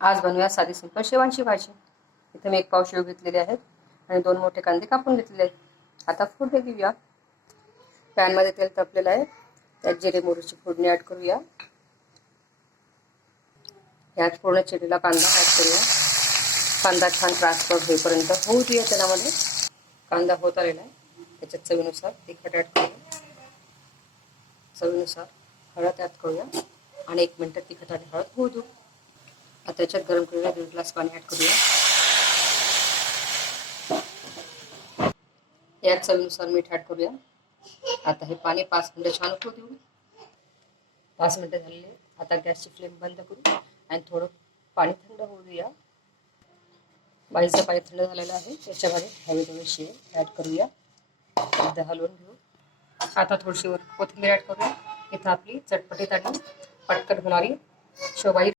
आज बनवूया साधी सिंपल शेवांची भाजी। इथे मी 1 पाव शेव घेतलेले आहेत आणि 2 मोठे कांदे कापून घेतलेले आहेत। आता फोडणी देऊया। पॅन मध्ये तेल तापलेलं आहे, त्यात जिरे मोहरीची फोडणी ऍड करूया। यात पूर्ण चिरलेला कांदा ऍड करूया। कांदा छान ट्रान्सफर होईपर्यंत होऊ देऊया तेलामध्ये। कांदा होत आलेला आहे, त्याच्यात चवीनुसार तिखट ऍड करूया, चवीनुसार हळद ऍड करूया आणि 1 मिनिट तिखट आणि हळद होऊ देऊ। आता त्याच्यात गरम केलेला 1.5 ग्लास पाणी ऍड करूया। यात चवीनुसार मीठ ऍड करूया। आता हे पाणी 5 मिनिटं छान उकळू देऊ। 5 मिनिटं झालेले, आता गॅसची फ्लेम बंद करू आणि थोडं पाणी थंड होऊ देऊया। भाजीचं पाणी थंड झालेलं आहे, त्याच्यामध्ये हवी शेव ऍड करूया, एकदा हलवून घेऊ। आता थोडीशी कोथिंबीर ऍड करूया। इथं आपली चटपटीत आणि पटकन होणारी शेवभाजी